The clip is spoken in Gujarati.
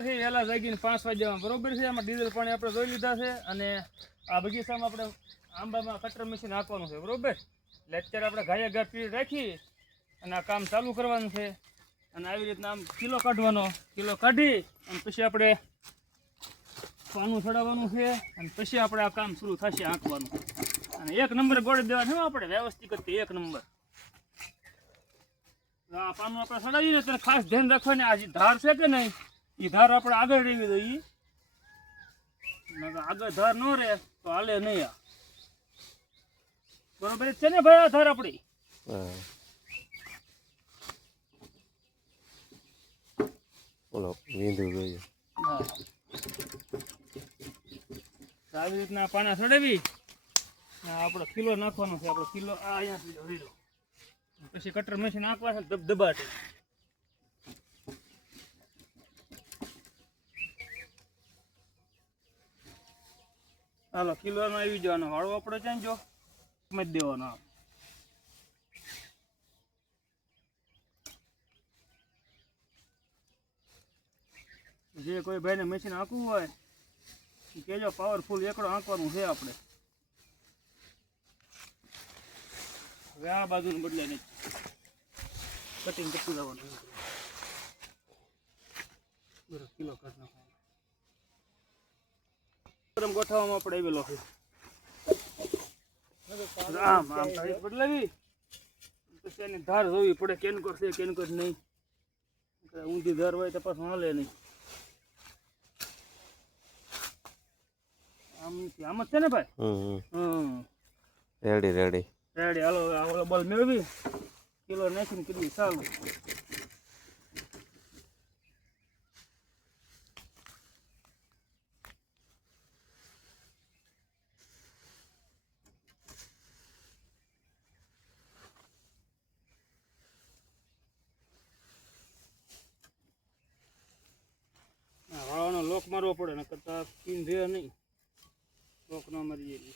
વહેલા જાગીને 5 વાગ્યામાં બરોબર છે. આમાં ડીઝલ પાણી આપણે જોઈ લીધા છે અને આ બગીચામાં આપણે આંબામાં કટર મશીન આપવાનું છે બરોબર. એટલે અત્યારે આપણે ગાયા ગા પીડ રાખી અને આ કામ ચાલુ કરવાનું છે. અને આવી રીતના આમ કિલો કાઢવાનો, કિલો કાઢી અને પછી આપણે પાનું ચડાવવાનું છે અને પછી આપણે આ કામ શરૂ થશે આંકવાનું. અને 1 નંબર ગોળી દેવાનું આપણે વ્યવસ્થિત કરતી 1 નંબર. આ પાનું આપણે ચડાવીને ત્યારે ખાસ ધ્યાન રાખવાની આ જે ધાર છે કે નહીં એ ધાર આપણે આગળ રહેવી જોઈએ. આગળ ધાર ન રહે તો હાલે નહીં. આ બરોબર છે ને ભાઈ? આ ધાર આપણી બોલો વીંધું જોઈએ. આવી રીતના પાના ચડાવી આપણે કિલો નાખવાનો છે. આપણે કિલો આ અહીંયા સુધી રીડો પછી કટર મશીન નાખવા છે ધબધબાટ. હાલો કિલોનો આવી જવાનો વાળો આપણે ત્યાં જો સમજ દેવાનો. જે કોઈ ભાઈને મશીન આંકવું હોય એ કહેજો, પાવરફુલ એકડો આંકવાનું છે આપણે. હવે આ બાજુનું બદલે નહીં કટિંગ કરતું જવાનું. બરાબર કિલો કાઢ નાખવાનું ગોઠવવામાં આપણે આવેલો છે. આમ આમ તારીખ બદલાવી પછી એની ધાર જોવી પડે કેનકોર છે કેનકોર નહીં. ઊંધી ધાર હોય તો પાછું હાલે નહીં. આમ જ છે ને ભાઈ? Ready ready ready. હાલો બોલ મેળવી કિલો નાખીને કીધી ચાલુ. વાળવાનો લોક મારવો પડે ને કરતા પીન રહે નહીં. લોક ન મારી